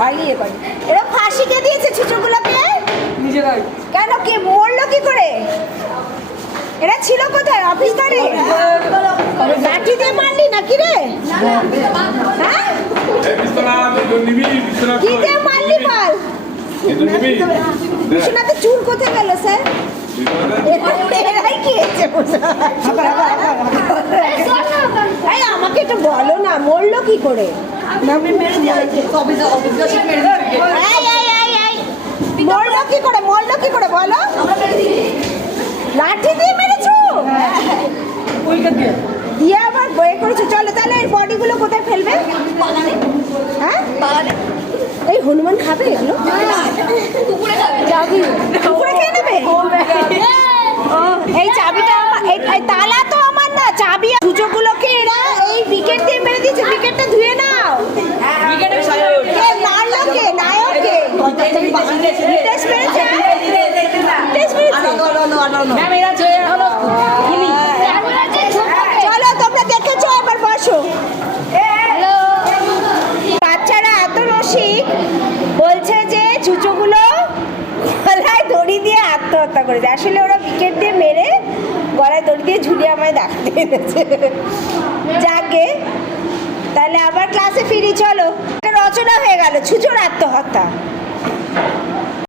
হয়নি এ করে। এরা ফাঁসি কে দিয়েছে ছুঁচোগুলোকে? নিজেরাই। কেন, কে মরলো কি করে? এরা ছিল কোথায়? অফিস ধরে লাঠি দিয়ে মারলি নাকি রে? হ্যাঁ, কি দিয়ে মারলি বল? বিশ্বনাথে চুল কোথায় গেল স্যার? এরাই খেয়েছে। এই আমাকে একটু বলো না, মরলো কি করে? মরলো কি করে, মরলো কি করে বলো? লাঠি দিয়ে মেরেছো? দিয়ে আবার বয়ে করেছো। চলো তাহলে এই বডিগুলো কোথায় ফেলবে? হ্যাঁ, এই হনুমান খাবে এগুলো? পুকুরে খেয়ে নেবে? এই চাবিটা আমার, এই তালা তো আমার না, চাবি। ছুঁচোগুলোকে এরা এই উইকেট দিয়ে মেরে দিয়েছে। উইকেটটা ধুয়ে নাও। কে মারলো? কে নায়ক? কে রিতেশ মেরেছে? রিতেশ মেরেছে? চলো তোমরা দেখেছো, এবার বসো। বাচ্চারা এত রসিক, বলছে যে চুচোগুলো গলায় দড়ি দিয়ে আত্মহত্যা করেছে। আসলে ওরা উইকেট দিয়ে মেরে গলায় দড়ি দিয়ে ঝুলিয়ে আমায় ডাকতে এনেছে। যাকে তাহলে আবার ক্লাসে ফিরি। চলো, একটা রচনা হয়ে গেল, ছুচোর আত্মহত্যা।